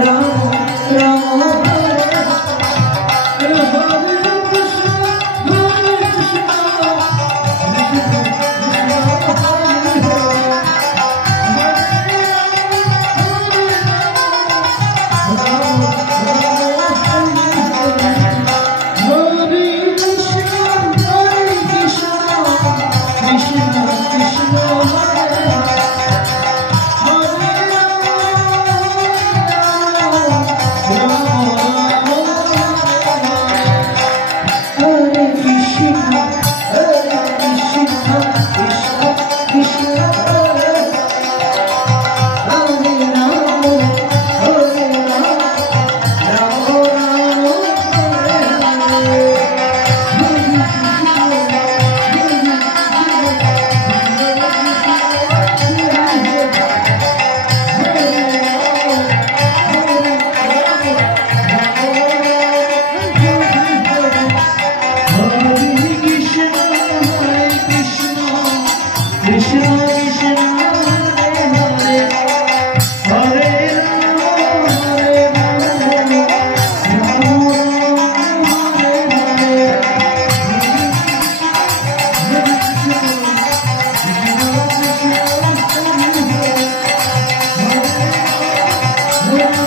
para Gracias.